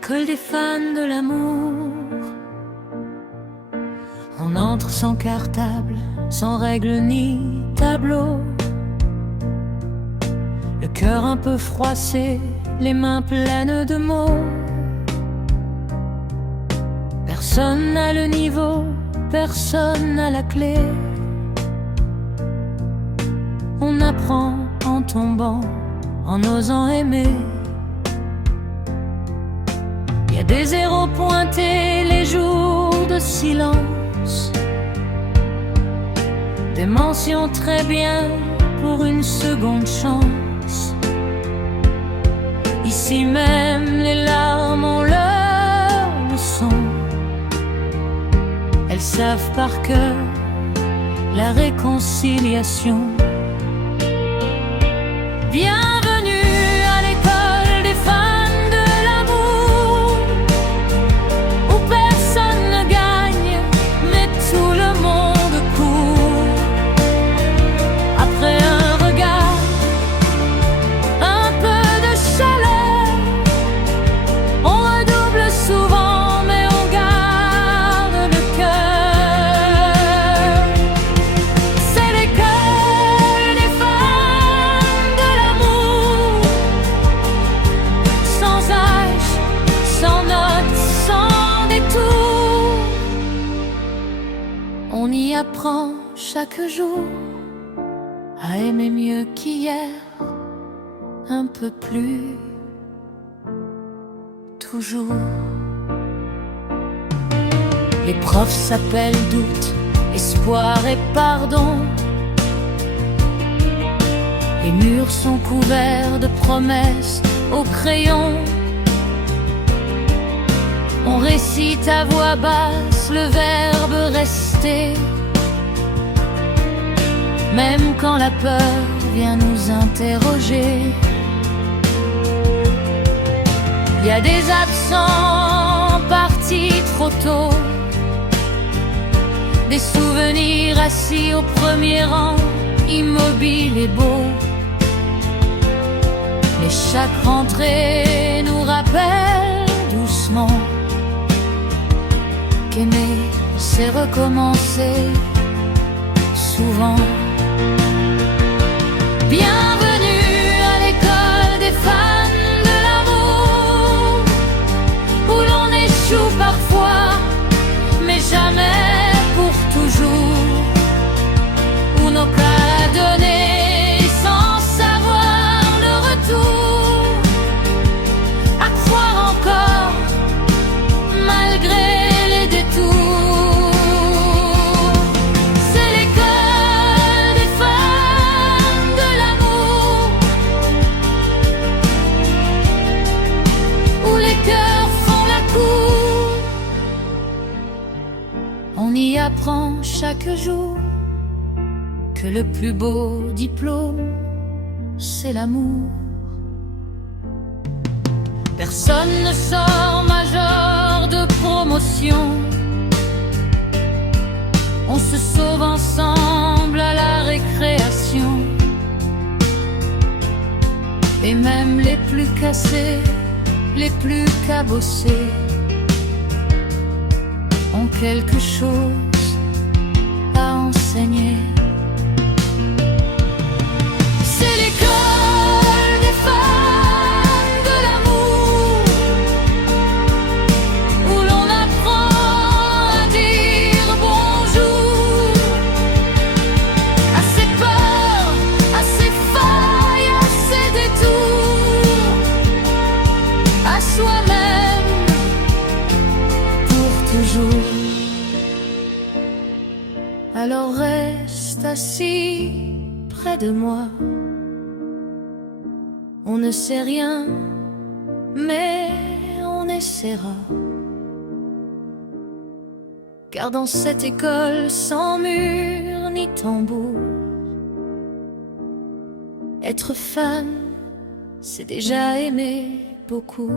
L'école des fans de l'amour. On entre sans cartable, sans règle ni tableau. Le cœur un peu froissé, les mains pleines de mots. Personne n'a le niveau, personne n'a la clé. On apprend en tombant, en osant aimer. Il y a des zéros pointés, les jours de silence, des mentions très bien pour une seconde chance. Ici même les larmes ont leur leçon. Elles savent par cœur la réconciliation. Bienvenue à l'école des fans de l'amour, où personne ne gagne, mais tout le monde court. Après un regard, un peu de chaleur, on redouble souvent, mais on garde le cœur. C'est l'école des fans de l'amour, sans âge, sans notes, sans détour. On y apprend chaque jour à aimer mieux qu'hier, un peu plus, toujours. Les profs s'appellent doute, espoir et pardon. Les murs sont couverts de promesses au crayon. On récite à voix basse le verbe rester, même quand la peur vient nous interroger. Il y a des absents partis trop tôt, des souvenirs assis au premier rang, immobiles et beaux. Mais chaque rentrée nous rappelle doucement qu'aimer, c'est recommencer souvent. Bienvenue à l'école des fans de l'amour, où l'on échoue parfois, mais jamais pour toujours, où nos cas donnés sans savoir le retour, à croire encore malgré les détours. C'est l'école des fans de l'amour, où les cœurs font la cour. On y apprend chaque jour que le plus beau diplôme, c'est l'amour. Personne ne sort major de promotion. On se sauve ensemble à la récréation. Et même les plus cassés, les plus cabossés, ont quelque chose à enseigner. C'est l'école des fans de l'amour, où l'on apprend à dire bonjour à ses peurs, à ses failles, à ses détours, à soi-même pour toujours. Alors reste assis près de moi. On ne sait rien, mais on essaiera. Car dans cette école sans mur ni tambour, être fan, c'est déjà aimer beaucoup.